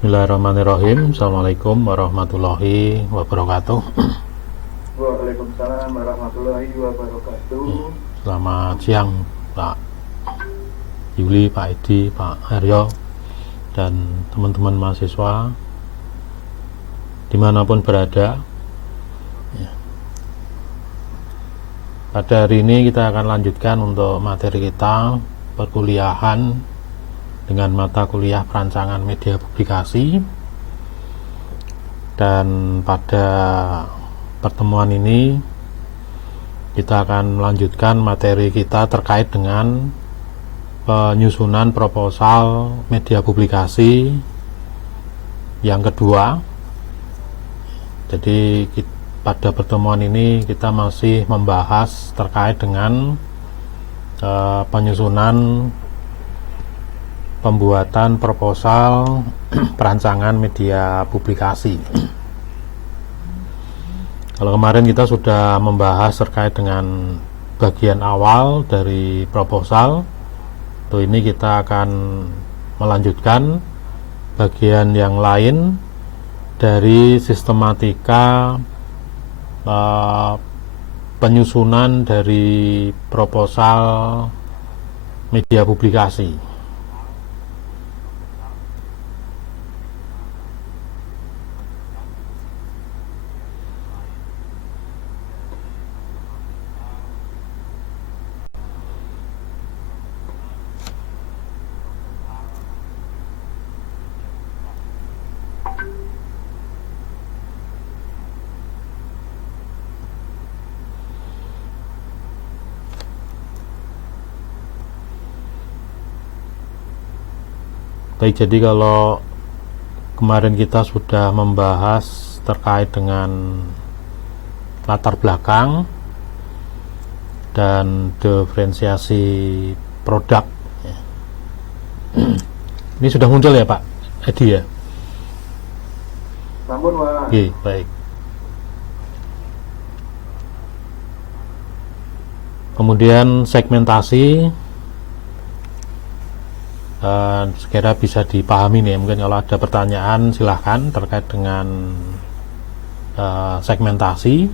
Bismillahirrahmanirrahim. Assalamualaikum warahmatullahi wabarakatuh. Waalaikumsalam warahmatullahi wabarakatuh. Selamat siang Pak Yuli, Pak Edi, Pak Haryo, dan teman-teman mahasiswa dimanapun berada. Pada hari ini kita akan lanjutkan untuk materi kita perkuliahan dengan mata kuliah perancangan media publikasi, dan pada pertemuan ini kita akan melanjutkan materi kita terkait dengan penyusunan proposal media publikasi yang kedua. Jadi pada pertemuan ini kita masih membahas terkait dengan penyusunan pembuatan proposal perancangan media publikasi. Kalau kemarin kita sudah membahas terkait dengan bagian awal dari proposal, tuh ini kita akan melanjutkan bagian yang lain dari sistematika penyusunan dari proposal media publikasi. Baik, jadi kalau kemarin kita sudah membahas terkait dengan latar belakang dan diferensiasi produk, ini sudah muncul ya Pak Edi ya? Sampun, Pak. Oke, baik. Kemudian segmentasi, sekira bisa dipahami nih. Mungkin kalau ada pertanyaan silahkan terkait dengan segmentasi,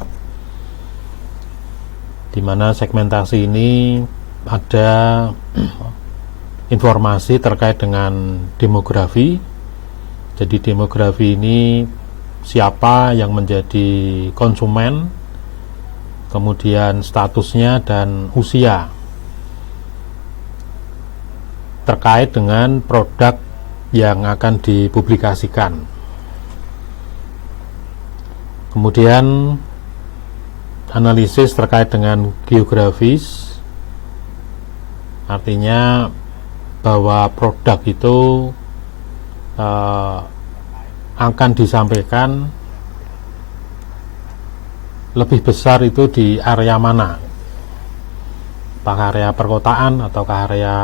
di mana segmentasi ini ada informasi terkait dengan demografi. Jadi demografi ini siapa yang menjadi konsumen, kemudian statusnya dan usia terkait dengan produk yang akan dipublikasikan. Kemudian analisis terkait dengan geografis, artinya bahwa produk itu akan disampaikan lebih besar itu di area mana, apakah area perkotaan ataukah area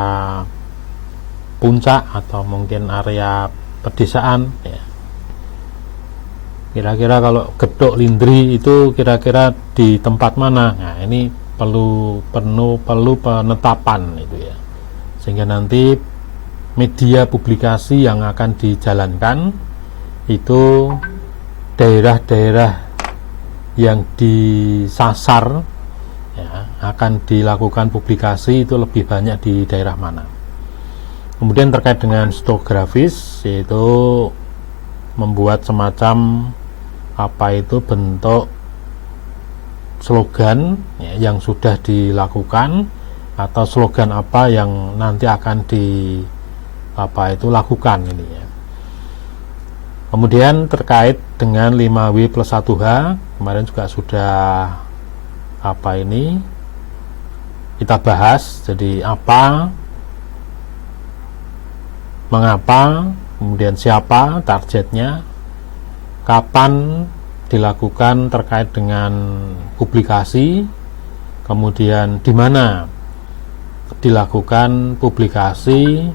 puncak atau mungkin area pedesaan ya. Kira-kira kalau Gedok Lindri itu kira-kira di tempat mana? Nah, ini perlu penetapan itu ya, sehingga nanti media publikasi yang akan dijalankan itu daerah-daerah yang disasar ya, akan dilakukan publikasi itu lebih banyak di daerah mana. Kemudian terkait dengan stokografis, yaitu membuat semacam bentuk slogan ya, yang sudah dilakukan, atau slogan apa yang nanti akan lakukan ini ya. Kemudian terkait dengan 5W+1H, kemarin juga sudah kita bahas. Jadi apa, mengapa, kemudian siapa targetnya, kapan dilakukan terkait dengan publikasi, kemudian di mana dilakukan publikasi,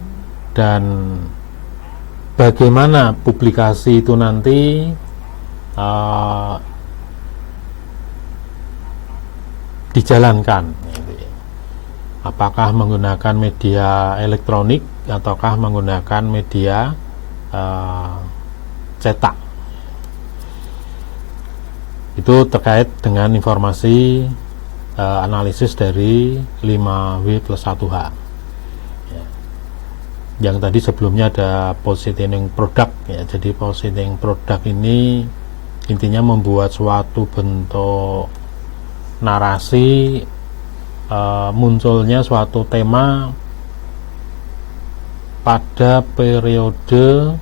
dan bagaimana publikasi itu nanti dijalankan. Apakah menggunakan media elektronik ataukah menggunakan media cetak. Itu terkait dengan informasi analisis dari 5W+1H. Ya. Yang tadi sebelumnya ada positioning produk, ya. Jadi positioning produk ini intinya membuat suatu bentuk narasi, munculnya suatu tema pada periode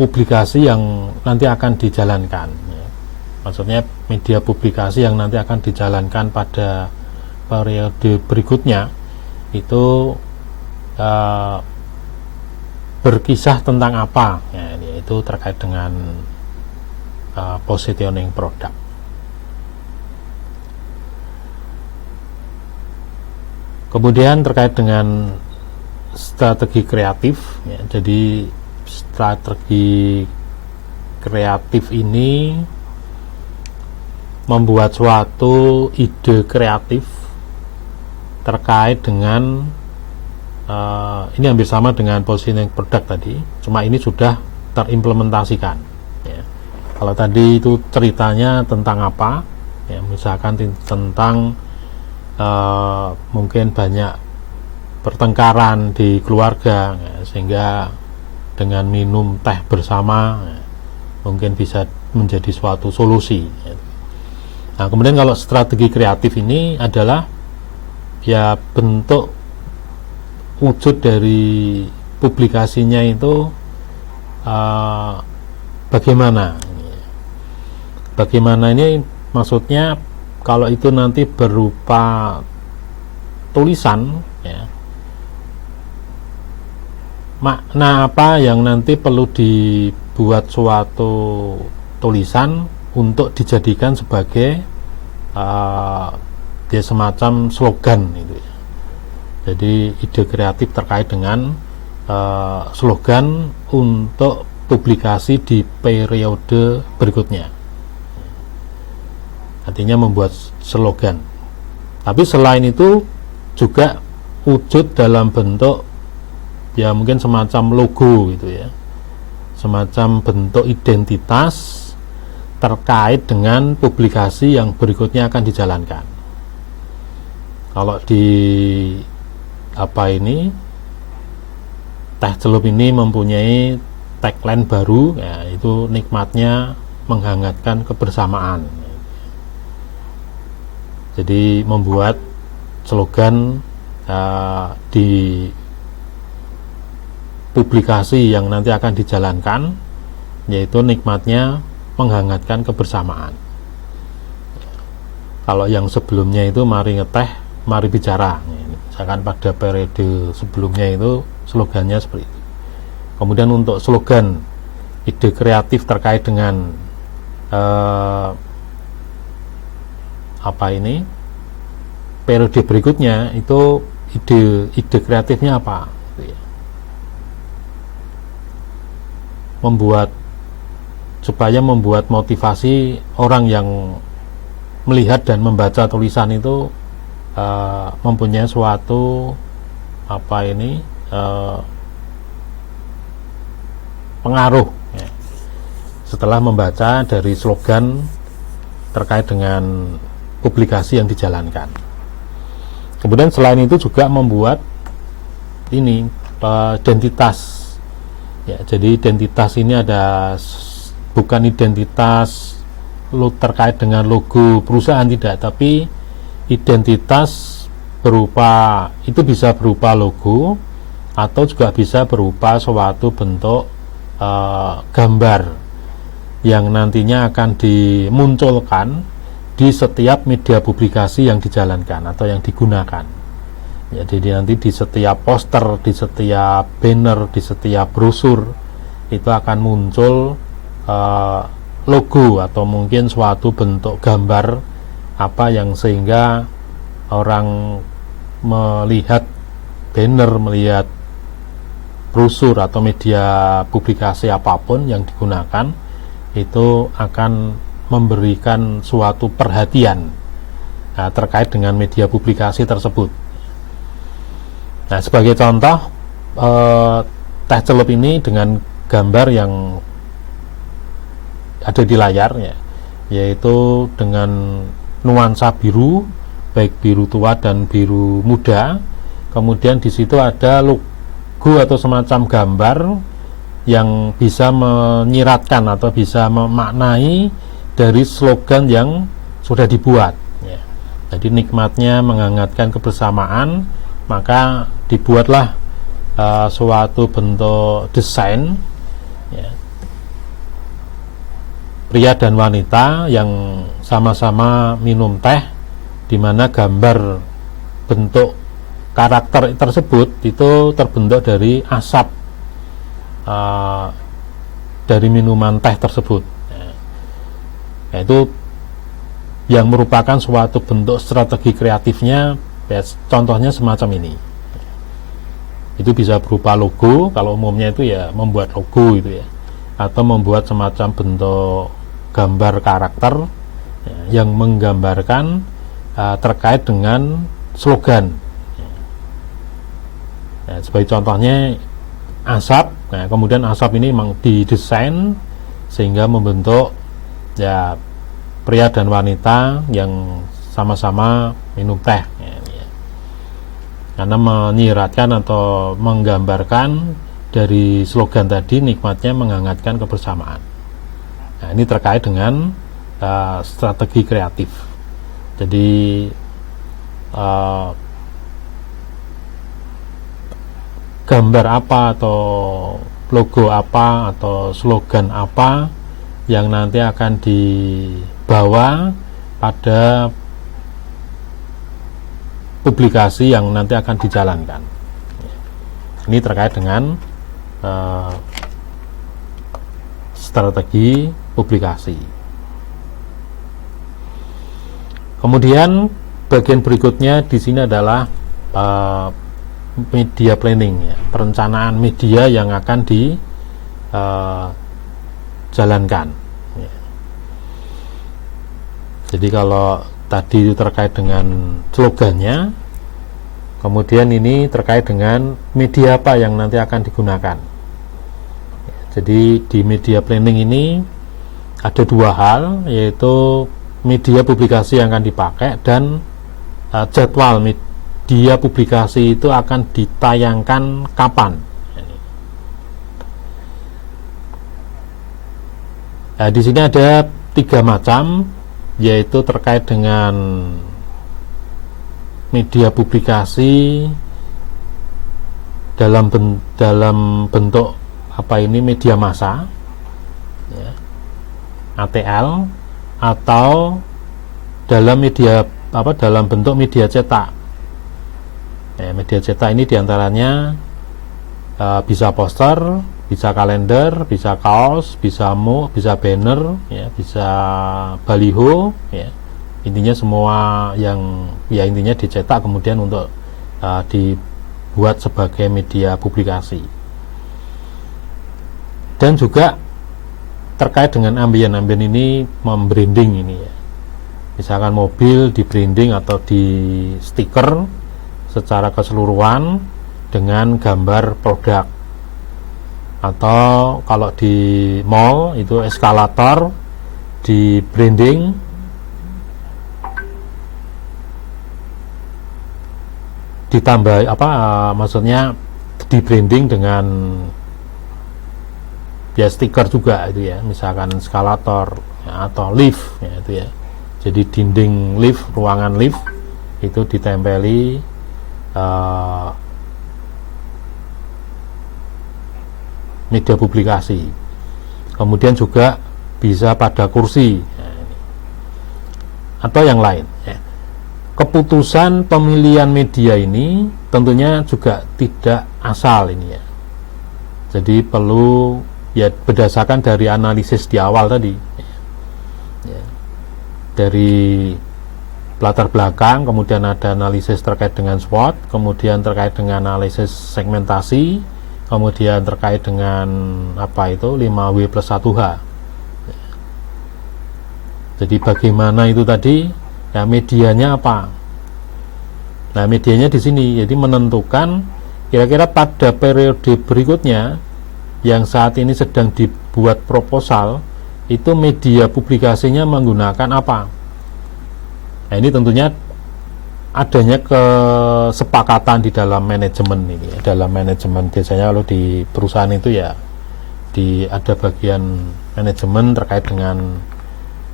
publikasi yang nanti akan dijalankan. Maksudnya media publikasi yang nanti akan dijalankan pada periode berikutnya itu berkisah tentang apa, ya, itu terkait dengan positioning produk. Kemudian terkait dengan strategi kreatif, ya, jadi strategi kreatif ini membuat suatu ide kreatif terkait dengan ini hampir sama dengan positioning produk tadi, cuma ini sudah terimplementasikan, ya. Kalau tadi itu ceritanya tentang apa, ya, misalkan tentang mungkin banyak pertengkaran di keluarga, ya, sehingga dengan minum teh bersama, ya, mungkin bisa menjadi suatu solusi, ya. Nah, kemudian kalau strategi kreatif ini adalah ya bentuk wujud dari publikasinya itu bagaimana ini maksudnya, kalau itu nanti berupa tulisan, ya, makna apa yang nanti perlu dibuat suatu tulisan untuk dijadikan sebagai dia semacam slogan itu, ya. Jadi ide kreatif terkait dengan slogan untuk publikasi di periode berikutnya, artinya membuat slogan. Tapi selain itu juga wujud dalam bentuk ya mungkin semacam logo gitu, ya, semacam bentuk identitas terkait dengan publikasi yang berikutnya akan dijalankan. Kalau di teh celup ini mempunyai tagline baru, ya, itu nikmatnya menghangatkan kebersamaan. Jadi membuat slogan di publikasi yang nanti akan dijalankan, yaitu nikmatnya menghangatkan kebersamaan. Kalau yang sebelumnya itu mari ngeteh, mari bicara, misalkan pada periode sebelumnya itu slogannya seperti itu. Kemudian untuk slogan ide kreatif terkait dengan periode berikutnya itu ide kreatifnya apa, supaya membuat motivasi orang yang melihat dan membaca tulisan itu mempunyai suatu pengaruh, ya, setelah membaca dari slogan terkait dengan publikasi yang dijalankan. Kemudian selain itu juga membuat identitas, ya. Jadi identitas ini bukan identitas terkait dengan logo perusahaan, tidak, tapi identitas itu bisa berupa logo atau juga bisa berupa suatu bentuk gambar yang nantinya akan dimunculkan di setiap media publikasi yang dijalankan atau yang digunakan. Ya, jadi nanti di setiap poster, di setiap banner, di setiap brosur itu akan muncul logo atau mungkin suatu bentuk gambar yang sehingga orang melihat banner, melihat brosur atau media publikasi apapun yang digunakan itu akan memberikan suatu perhatian terkait dengan media publikasi tersebut. Nah, sebagai contoh, teh celup ini dengan gambar yang ada di layar ya, yaitu dengan nuansa biru, baik biru tua dan biru muda. Kemudian di situ ada logo atau semacam gambar yang bisa menyiratkan atau bisa memaknai dari slogan yang sudah dibuat ya. Jadi nikmatnya menghangatkan kebersamaan, maka dibuatlah suatu bentuk desain ya, pria dan wanita yang sama-sama minum teh, di mana gambar bentuk karakter tersebut itu terbentuk dari asap dari minuman teh tersebut ya. Yaitu yang merupakan suatu bentuk strategi kreatifnya ya, contohnya semacam ini. Itu bisa berupa logo, kalau umumnya itu ya membuat logo itu ya, atau membuat semacam bentuk gambar karakter ya, yang menggambarkan terkait dengan slogan ya, sebagai contohnya asap. Nah, kemudian asap ini memang didesain sehingga membentuk ya pria dan wanita yang sama-sama minum teh ya, ya. Karena menyiratkan atau menggambarkan dari slogan tadi, nikmatnya menghangatkan kebersamaan. Nah, ini terkait dengan strategi kreatif. Jadi gambar apa atau logo apa atau slogan apa yang nanti akan dibawa pada publikasi yang nanti akan dijalankan. Ini terkait dengan strategi publikasi. Kemudian bagian berikutnya di sini adalah media planning ya, perencanaan media yang akan dijalankan ya. Jadi kalau tadi itu terkait dengan slogannya, kemudian ini terkait dengan media apa yang nanti akan digunakan. Jadi di media planning ini ada dua hal, yaitu media publikasi yang akan dipakai dan jadwal media publikasi itu akan ditayangkan kapan. Nah, di sini ada 3 macam, yaitu terkait dengan media publikasi dalam bentuk apa ini, media massa ya, ATL, atau dalam media apa, dalam bentuk media cetak ya. Media cetak ini diantaranya bisa poster, bisa kalender, bisa kaos, bisa mug, bisa banner ya, bisa baliho ya. Intinya semua yang ya intinya dicetak kemudian untuk dibuat sebagai media publikasi. Dan juga terkait dengan ambien ini, membranding ini ya. Misalkan mobil di branding atau di stiker secara keseluruhan dengan gambar produk, atau kalau di mall itu eskalator di branding ditambah apa maksudnya di branding dengan ya stiker juga itu ya, misalkan eskalator ya, atau lift ya, itu ya. Jadi dinding lift, ruangan lift itu ditempeli media publikasi. Kemudian juga bisa pada kursi ya, atau yang lain ya. Keputusan pemilihan media ini tentunya juga tidak asal ini ya. Jadi perlu ya berdasarkan dari analisis di awal tadi ya. Dari latar belakang, kemudian ada analisis terkait dengan SWOT, kemudian terkait dengan analisis segmentasi, kemudian terkait dengan apa itu 5W+1H ya. Jadi bagaimana itu tadi ya, medianya apa. Nah, medianya di sini jadi menentukan kira-kira pada periode berikutnya yang saat ini sedang dibuat proposal itu media publikasinya menggunakan apa. Nah, ini tentunya adanya kesepakatan di dalam manajemen ini. Dalam manajemen biasanya kalau di perusahaan itu ya ada bagian manajemen terkait dengan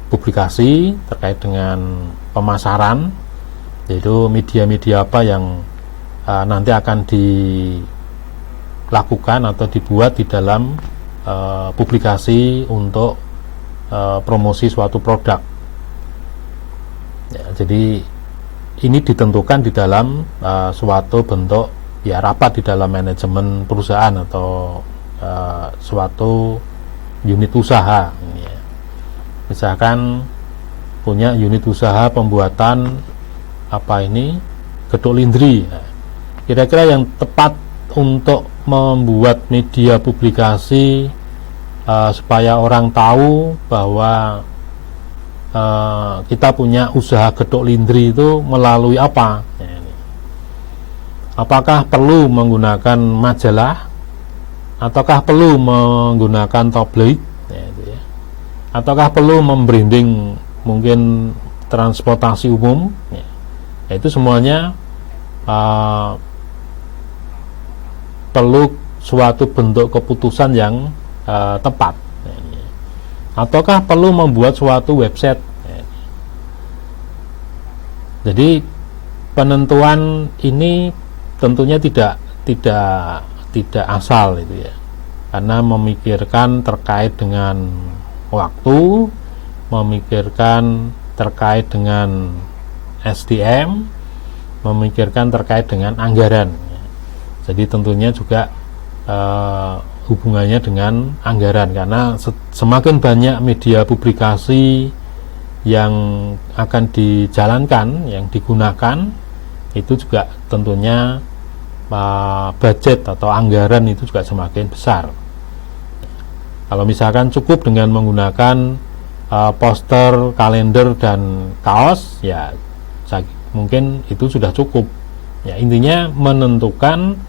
publikasi, terkait dengan pemasaran, yaitu media-media apa yang nanti akan dilakukan atau dibuat di dalam publikasi untuk promosi suatu produk. Ya, jadi ini ditentukan di dalam suatu bentuk ya rapat di dalam manajemen perusahaan atau suatu unit usaha. Ya. Misalkan punya unit usaha pembuatan gedok lindri. Nah, kira-kira yang tepat untuk membuat media publikasi supaya orang tahu bahwa kita punya usaha gedok lindri itu melalui apa? Apakah perlu menggunakan majalah, ataukah perlu menggunakan tabloid, ataukah perlu membranding mungkin transportasi umum? Itu semuanya perlu suatu bentuk keputusan yang tepat. Ataukah perlu membuat suatu website. Jadi penentuan ini tentunya tidak asal itu ya, karena memikirkan terkait dengan waktu, memikirkan terkait dengan SDM, memikirkan terkait dengan anggaran. Jadi tentunya juga hubungannya dengan anggaran, karena semakin banyak media publikasi yang akan dijalankan, yang digunakan, itu juga tentunya budget atau anggaran itu juga semakin besar. Kalau misalkan cukup dengan menggunakan poster, kalender, dan kaos, ya mungkin itu sudah cukup. Ya, intinya menentukan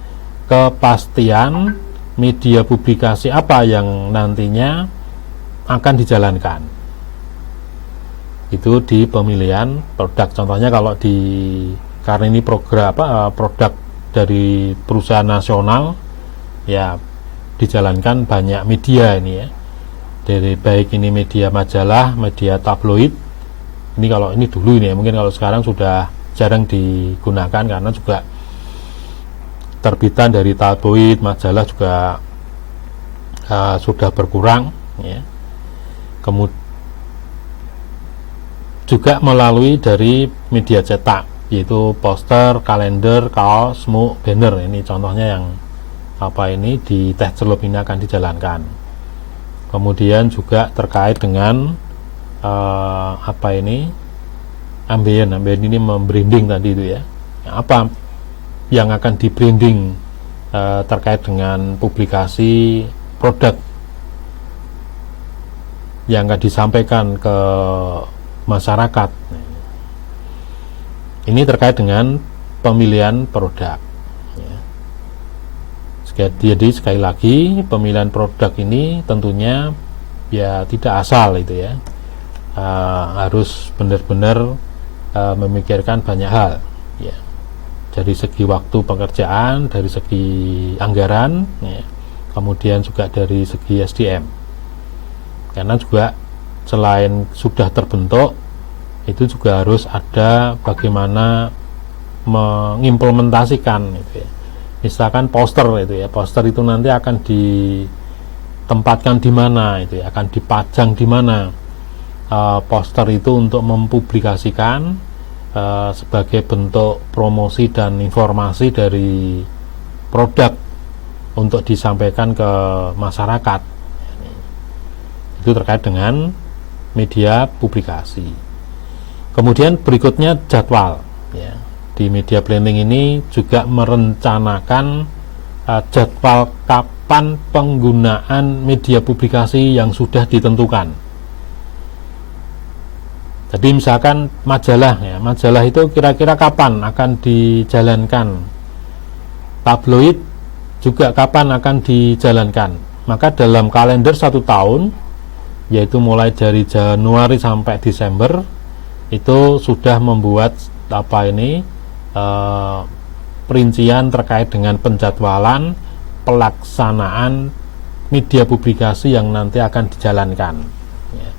kepastian media publikasi apa yang nantinya akan dijalankan. Itu di pemilihan produk. Contohnya kalau karena ini produk dari perusahaan nasional, ya dijalankan banyak media ini ya. Dari baik ini media majalah, media tabloid. Ini kalau ini dulu ini ya, mungkin kalau sekarang sudah jarang digunakan karena juga terbitan dari tabloid, majalah juga sudah berkurang ya. Kemudian juga melalui dari media cetak, yaitu poster, kalender, kaos, smoke, banner. Ini contohnya yang di Teh Celup ini akan dijalankan. Kemudian juga terkait dengan ambien ini membranding tadi itu ya. Apa yang akan di branding terkait dengan publikasi produk yang akan disampaikan ke masyarakat. Ini terkait dengan pemilihan produk. Jadi sekali lagi pemilihan produk ini tentunya ya tidak asal itu ya, harus benar-benar memikirkan banyak hal ya. Dari segi waktu pekerjaan, dari segi anggaran, ya. Kemudian juga dari segi SDM. Karena juga selain sudah terbentuk, itu juga harus ada bagaimana mengimplementasikan itu ya. Misalkan poster itu ya, poster itu nanti akan ditempatkan di mana itu ya, akan dipajang di mana poster itu untuk mempublikasikan sebagai bentuk promosi dan informasi dari produk untuk disampaikan ke masyarakat. Itu terkait dengan media publikasi. Kemudian berikutnya jadwal ya. Di media planning ini juga merencanakan jadwal kapan penggunaan media publikasi yang sudah ditentukan. Jadi misalkan majalah ya, majalah itu kira-kira kapan akan dijalankan. Tabloid juga kapan akan dijalankan. maka dalam kalender 1 tahun, yaitu mulai dari Januari sampai Desember, itu sudah membuat perincian terkait dengan penjadwalan pelaksanaan media publikasi yang nanti akan dijalankan. Ya.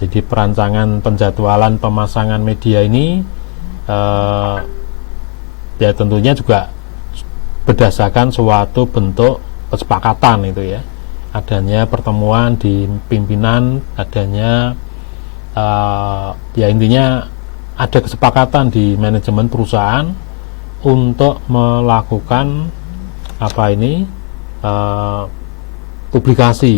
Jadi perancangan penjadwalan pemasangan media ini ya tentunya juga berdasarkan suatu bentuk kesepakatan itu ya, adanya pertemuan di pimpinan, adanya ya intinya ada kesepakatan di manajemen perusahaan untuk melakukan publikasi.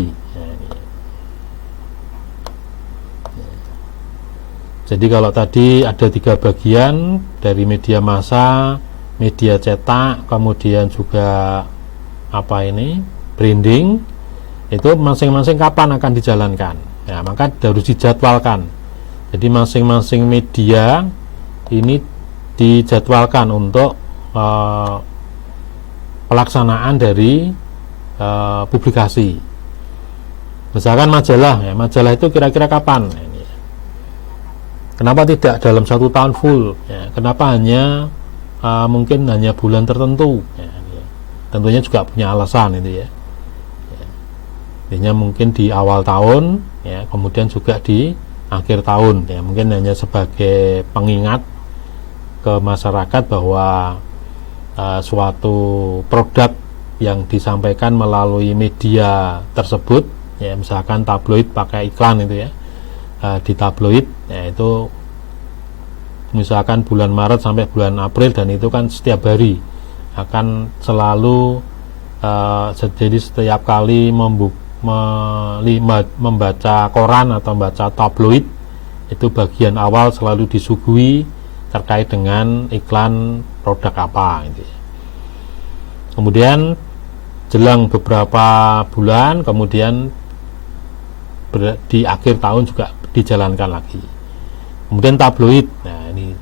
Jadi kalau tadi ada 3 bagian dari media massa, media cetak, kemudian juga branding, itu masing-masing kapan akan dijalankan. Ya, maka harus dijadwalkan. Jadi masing-masing media ini dijadwalkan untuk pelaksanaan dari publikasi. Misalkan majalah, ya, majalah itu kira-kira kapan? Kenapa tidak dalam 1 tahun full? Ya, kenapa mungkin hanya bulan tertentu? Ya, tentunya juga punya alasan itu ya. Artinya mungkin di awal tahun, ya, kemudian juga di akhir tahun, ya, mungkin hanya sebagai pengingat ke masyarakat bahwa suatu produk yang disampaikan melalui media tersebut, ya, misalkan tabloid pakai iklan itu ya, di tabloid, ya, itu misalkan bulan Maret sampai bulan April, dan itu kan setiap hari akan selalu jadi setiap kali membaca koran atau membaca tabloid, itu bagian awal selalu disuguhi terkait dengan iklan produk apa gitu. Kemudian jelang beberapa bulan kemudian di akhir tahun juga dijalankan lagi. Kemudian tabloid, nah ini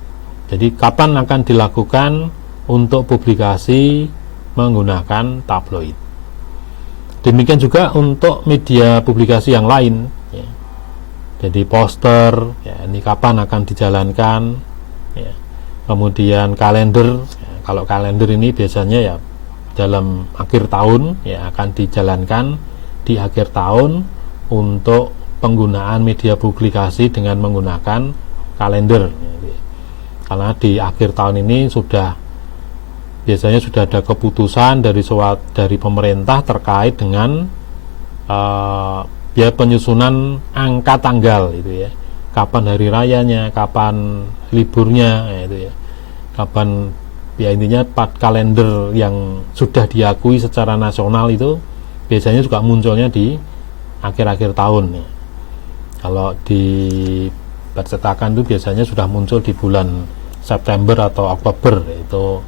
jadi kapan akan dilakukan untuk publikasi menggunakan tabloid. Demikian juga untuk media publikasi yang lain, ya. Jadi poster, ya, ini kapan akan dijalankan, ya. Kemudian kalender, ya, kalau kalender ini biasanya ya dalam akhir tahun, ya, akan dijalankan di akhir tahun untuk penggunaan media publikasi dengan menggunakan kalender, ya. Karena di akhir tahun ini biasanya sudah ada keputusan dari pemerintah terkait dengan penyusunan angka tanggal itu ya, kapan hari rayanya, kapan liburnya, ya, itu ya, kapan, ya, intinya kalender yang sudah diakui secara nasional itu biasanya juga munculnya di akhir-akhir tahun ya. Kalau di percetakan itu biasanya sudah muncul di bulan September atau Oktober, itu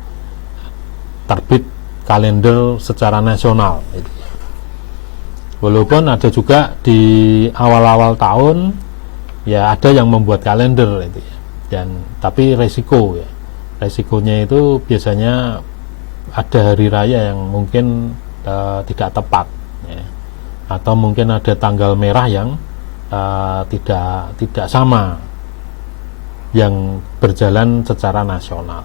terbit kalender secara nasional. Walaupun ada juga di awal-awal tahun, ya, ada yang membuat kalender itu ya. Tapi resikonya itu biasanya ada hari raya yang mungkin tidak tepat, ya. Atau mungkin ada tanggal merah yang tidak sama yang berjalan secara nasional.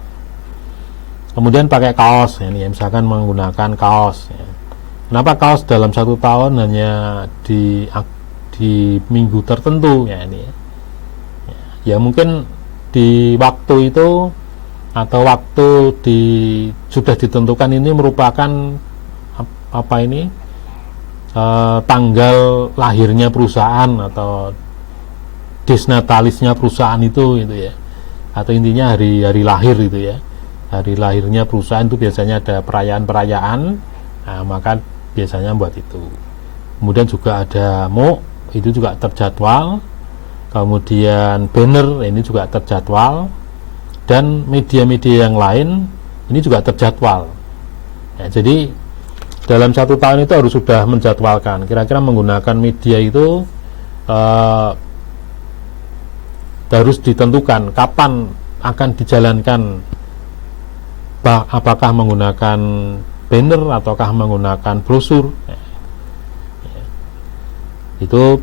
Kemudian pakai kaos, ini ya, misalkan menggunakan kaos, ya. Kenapa kaos dalam 1 tahun hanya di minggu tertentu, ya, ini ya. Ya mungkin di waktu itu atau waktu sudah ditentukan ini merupakan tanggal lahirnya perusahaan atau desnatalisnya perusahaan itu ya, atau intinya hari lahir itu ya. Hari lahirnya perusahaan itu biasanya ada perayaan-perayaan, nah, maka biasanya buat itu. Kemudian juga ada MOK, itu juga terjadwal. Kemudian banner, ini juga terjadwal. Dan media-media yang lain ini juga terjadwal. Ya, jadi dalam 1 tahun itu harus sudah menjadwalkan kira-kira menggunakan media itu harus ditentukan kapan akan dijalankan, apakah menggunakan banner ataukah menggunakan brosur, ya. Itu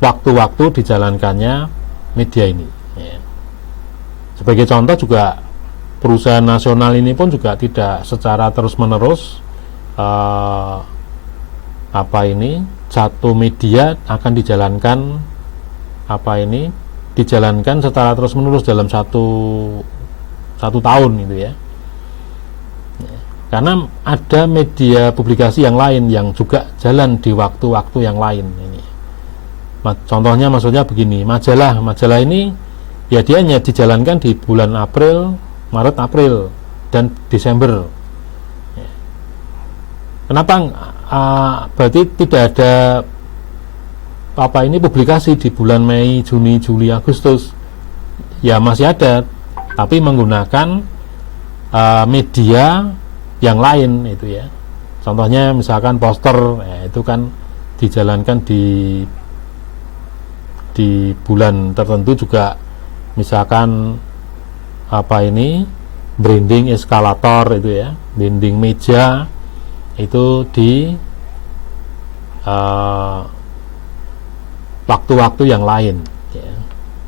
waktu-waktu dijalankannya media ini, ya. Sebagai contoh juga perusahaan nasional ini pun juga tidak secara terus-menerus satu media akan dijalankan secara terus-menerus dalam satu tahun itu ya. Karena ada media publikasi yang lain yang juga jalan di waktu-waktu yang lain ini. Contohnya maksudnya begini, majalah ini ya dia hanya dijalankan di bulan Maret, April dan Desember. Kenapa berarti tidak ada publikasi di bulan Mei, Juni, Juli, Agustus? Ya masih ada, tapi menggunakan media yang lain itu ya. Contohnya misalkan poster, ya, itu kan dijalankan di bulan tertentu juga, misalkan branding eskalator itu ya, branding meja itu di waktu-waktu yang lain ya,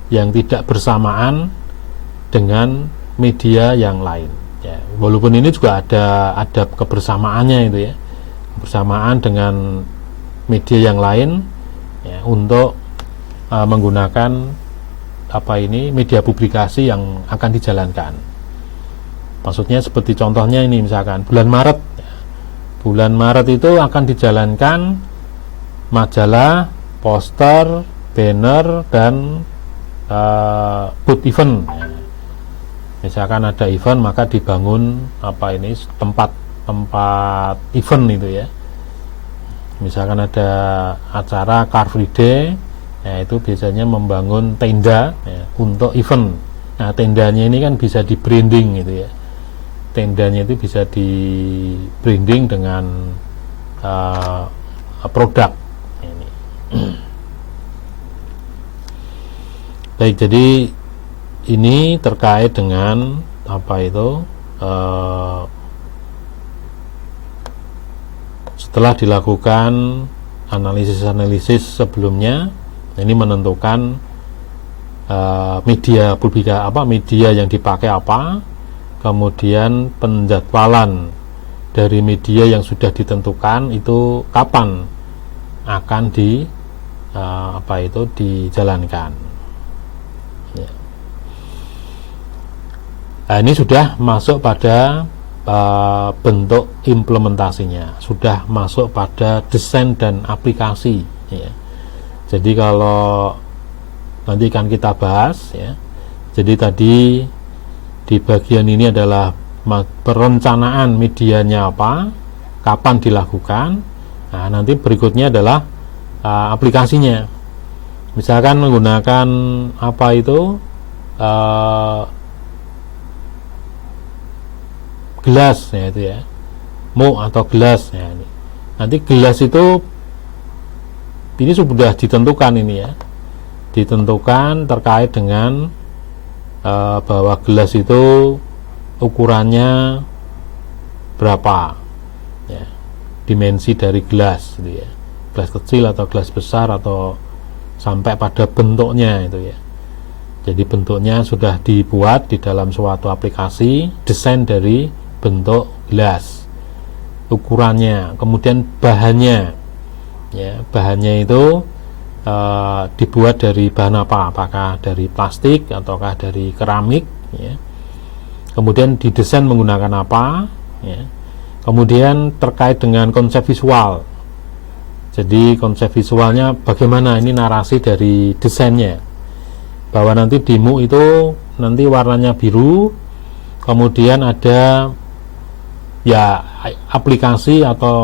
yang tidak bersamaan dengan media yang lain ya. Walaupun ini juga ada kebersamaannya itu ya, bersamaan dengan media yang lain ya, untuk menggunakan media publikasi yang akan dijalankan. Maksudnya seperti contohnya ini, misalkan bulan Maret ya. Bulan Maret itu akan dijalankan majalah, poster, banner, dan booth event ya. Misalkan ada event, maka dibangun tempat event itu ya. Misalkan ada acara Car Free Day ya, itu biasanya membangun tenda ya, untuk event. Nah, tendanya ini kan bisa di branding gitu ya. Tendanya itu bisa di branding dengan produk ini. Baik, jadi ini terkait dengan setelah dilakukan analisis sebelumnya, ini menentukan media yang dipakai apa, kemudian penjadwalan dari media yang sudah ditentukan itu kapan akan dijalankan. Ya. Nah, ini sudah masuk pada bentuk implementasinya, sudah masuk pada desain dan aplikasi ya. Jadi kalau nanti kan kita bahas ya, jadi tadi di bagian ini adalah perencanaan medianya apa, kapan dilakukan. Nah, nanti berikutnya adalah aplikasinya. Misalkan menggunakan gelas ya, itu ya, atau gelas ya. Nanti gelas itu ini sudah ditentukan ini ya, ditentukan terkait dengan bahwa gelas itu ukurannya berapa ya, dimensi dari gelas gitu ya, gelas kecil atau gelas besar atau sampai pada bentuknya itu ya. Jadi bentuknya sudah dibuat di dalam suatu aplikasi, desain dari bentuk gelas, ukurannya, kemudian bahannya ya, bahannya itu dibuat dari bahan apa, apakah dari plastik ataukah dari keramik ya. Kemudian didesain menggunakan apa ya. Kemudian terkait dengan konsep visual, jadi konsep visualnya bagaimana, ini narasi dari desainnya, bahwa nanti demo itu nanti warnanya biru, kemudian ada ya aplikasi atau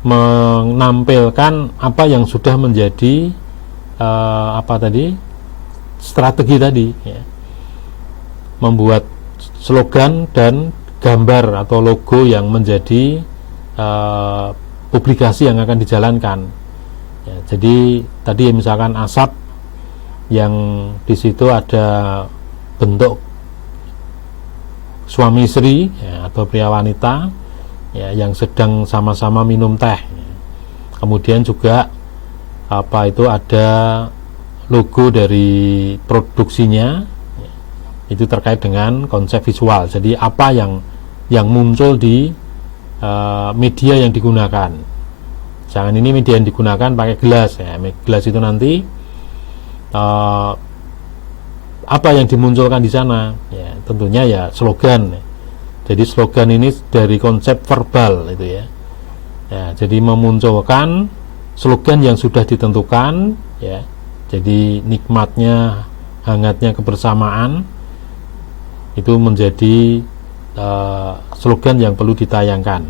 menampilkan apa yang sudah menjadi strategi tadi ya. Membuat slogan dan gambar atau logo yang menjadi publikasi yang akan dijalankan ya. Jadi tadi misalkan asap yang di situ ada bentuk suami istri ya, atau pria wanita, ya, yang sedang sama-sama minum teh. Kemudian juga itu ada logo dari produksinya, itu terkait dengan konsep visual. Jadi apa yang muncul di media yang digunakan. Jangan ini media yang digunakan pakai gelas ya. Gelas itu nanti apa yang dimunculkan di sana ya, tentunya ya slogan. Jadi slogan ini dari konsep verbal itu ya. Ya, jadi memunculkan slogan yang sudah ditentukan ya. Jadi nikmatnya, hangatnya kebersamaan itu menjadi slogan yang perlu ditayangkan.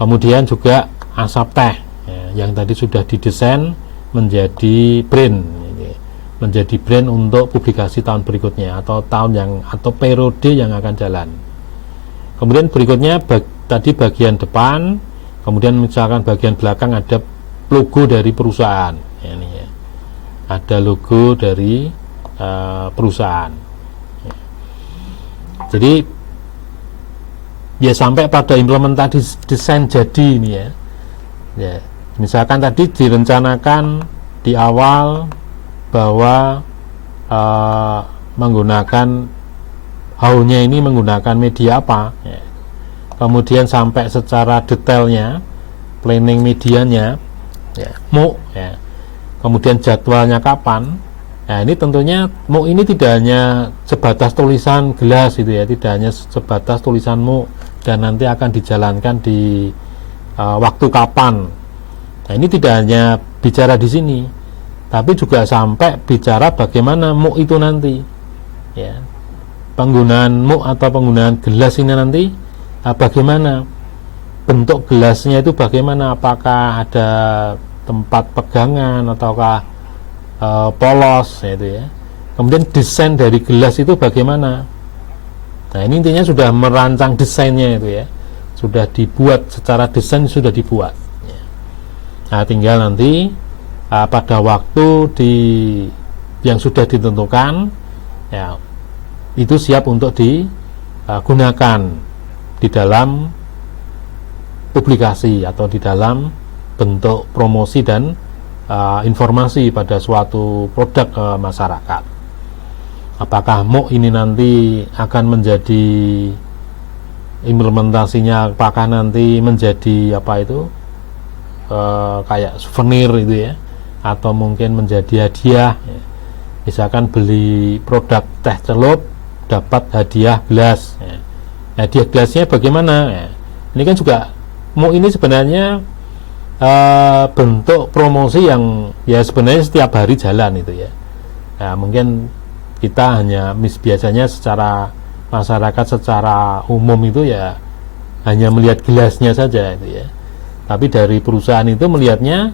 Kemudian juga asap teh ya, yang tadi sudah didesain menjadi brand, menjadi brand untuk publikasi tahun berikutnya atau atau periode yang akan jalan. Kemudian berikutnya tadi bagian depan, kemudian misalkan bagian belakang ada logo dari perusahaan ya, ini ya. Ada logo dari perusahaan ya. Jadi ya sampai pada implementasi desain jadi ini ya. Ya, misalkan tadi direncanakan di awal bahwa menggunakan haulnya ini menggunakan media apa ya. Kemudian sampai secara detailnya planning medianya ya, MOOC ya. Kemudian jadwalnya kapan. Nah, ini tentunya MOOC ini tidak hanya sebatas tulisan gelas itu ya, tidak hanya sebatas tulisan MOOC dan nanti akan dijalankan di waktu kapan. Nah, ini tidak hanya bicara di sini, tapi juga sampai bicara bagaimana MOOC itu nanti ya. Penggunaan MOOC atau penggunaan gelas ini nanti bagaimana bentuk gelasnya itu, bagaimana, apakah ada tempat pegangan ataukah polos itu ya. Kemudian desain dari gelas itu bagaimana. Nah, ini intinya sudah merancang desainnya itu ya, sudah dibuat secara desain, sudah dibuat ya. Nah, tinggal nanti pada waktu yang sudah ditentukan ya, itu siap untuk digunakan di dalam publikasi atau di dalam bentuk promosi dan informasi pada suatu produk ke masyarakat. Apakah MOOC ini nanti akan menjadi implementasinya, apakah nanti menjadi kayak souvenir itu ya, atau mungkin menjadi hadiah ya. Misalkan beli produk teh celup dapat hadiah gelas ya. Hadiah gelasnya bagaimana ya? Ini kan juga MOOC ini sebenarnya bentuk promosi yang ya sebenarnya setiap hari jalan itu ya. Nah, mungkin kita biasanya secara masyarakat secara umum itu ya hanya melihat gelasnya saja itu ya. Tapi dari perusahaan itu melihatnya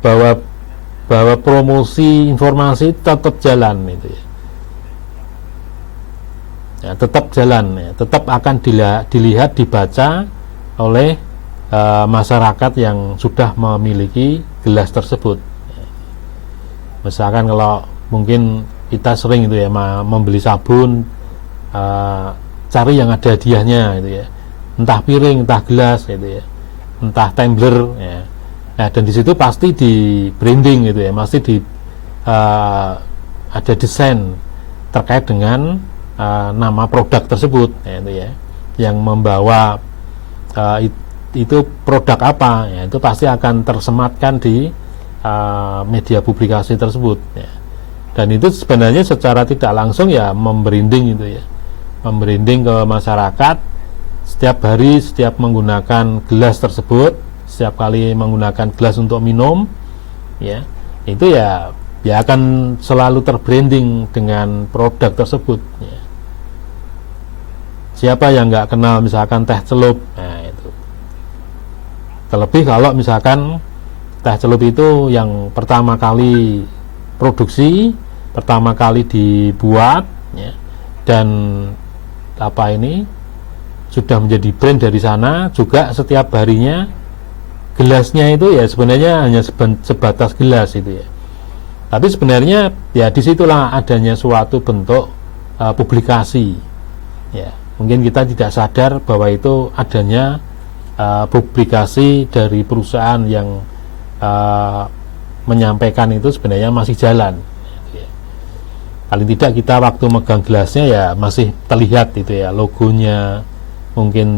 bahwa promosi informasi tetap jalan itu ya. Ya, tetap jalan ya, tetap akan dilihat, dibaca oleh masyarakat yang sudah memiliki gelas tersebut ya. Misalkan kalau mungkin kita sering itu ya membeli sabun, cari yang ada hadiahnya itu ya, entah piring, entah gelas itu ya, entah tumbler ya. Nah, dan di situ pasti di branding gitu ya, pasti ada desain terkait dengan nama produk tersebut ya, itu ya, yang membawa itu produk apa ya, itu pasti akan tersematkan di media publikasi tersebut ya. Dan itu sebenarnya secara tidak langsung ya membranding itu ya, membranding ke masyarakat. Setiap hari, setiap menggunakan gelas tersebut, setiap kali menggunakan gelas untuk minum ya, itu ya akan selalu terbranding dengan produk tersebut ya. Siapa yang nggak kenal misalkan teh celup, nah itu. Terlebih kalau misalkan teh celup itu yang pertama kali produksi, pertama kali dibuat ya, dan sudah menjadi brand dari sana, juga setiap harinya gelasnya itu ya sebenarnya hanya sebatas gelas itu ya. Tapi sebenarnya ya disitulah adanya suatu bentuk publikasi ya. Mungkin kita tidak sadar bahwa itu adanya publikasi dari perusahaan yang menyampaikan itu sebenarnya masih jalan. Paling tidak kita waktu megang gelasnya ya masih terlihat itu ya, logonya, mungkin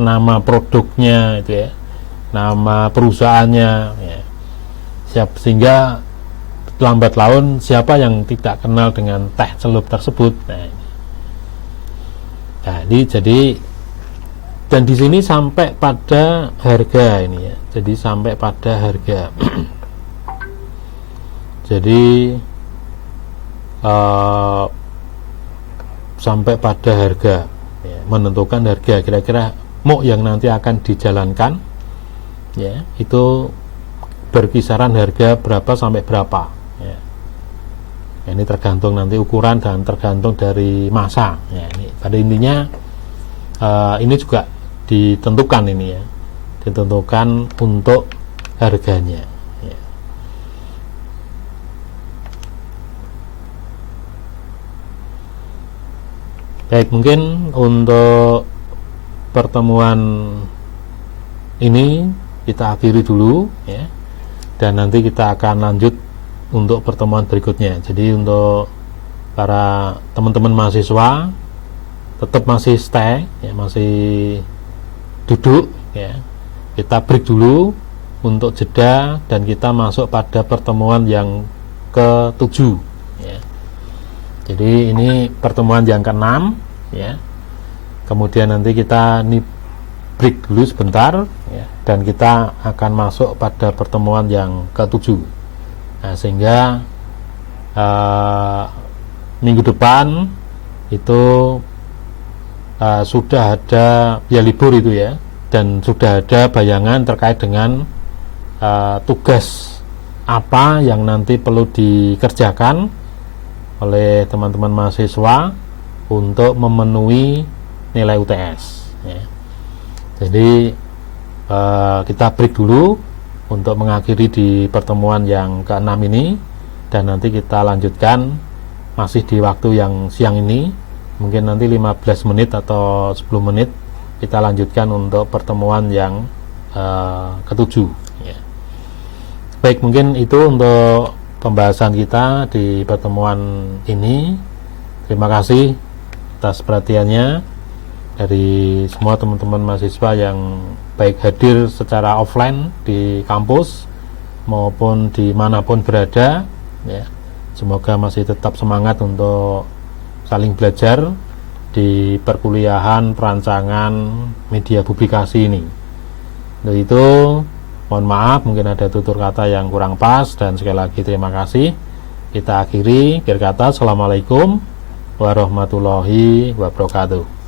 nama produknya itu ya, nama perusahaannya ya. Sehingga lambat laun siapa yang tidak kenal dengan teh celup tersebut. Nah, ini jadi, dan di sini sampai pada harga ini ya. Jadi sampai pada harga. Jadi sampai pada harga ya, menentukan harga kira-kira MOK yang nanti akan dijalankan ya, itu berkisaran harga berapa sampai berapa ya. Ini tergantung nanti ukuran dan tergantung dari masa ya. Ini pada intinya ini juga ditentukan ini ya, ditentukan untuk harganya ya. Baik, mungkin untuk pertemuan ini kita akhiri dulu ya, dan nanti kita akan lanjut untuk pertemuan berikutnya. Jadi untuk para teman-teman mahasiswa tetap masih stay ya, masih duduk ya, kita break dulu untuk jeda dan kita masuk pada pertemuan yang ke-7 ya. Jadi ini pertemuan yang ke-6 ya. Kemudian nanti kita break dulu sebentar ya, dan kita akan masuk pada pertemuan yang ke-7. Nah, sehingga minggu depan itu sudah ada ya libur itu ya, dan sudah ada bayangan terkait dengan tugas apa yang nanti perlu dikerjakan oleh teman-teman mahasiswa untuk memenuhi nilai UTS ya. Jadi kita break dulu untuk mengakhiri di pertemuan yang ke-6 ini, dan nanti kita lanjutkan masih di waktu yang siang ini, mungkin nanti 15 menit atau 10 menit kita lanjutkan untuk pertemuan yang ke-7 ya. Baik, mungkin itu untuk pembahasan kita di pertemuan ini. Terima kasih atas perhatiannya dari semua teman-teman mahasiswa yang baik hadir secara offline di kampus maupun dimanapun berada ya. Semoga masih tetap semangat untuk saling belajar di perkuliahan perancangan media publikasi ini. Untuk itu mohon maaf mungkin ada tutur kata yang kurang pas, dan sekali lagi terima kasih. Kita akhiri, akhir kata assalamualaikum warahmatullahi wabarakatuh.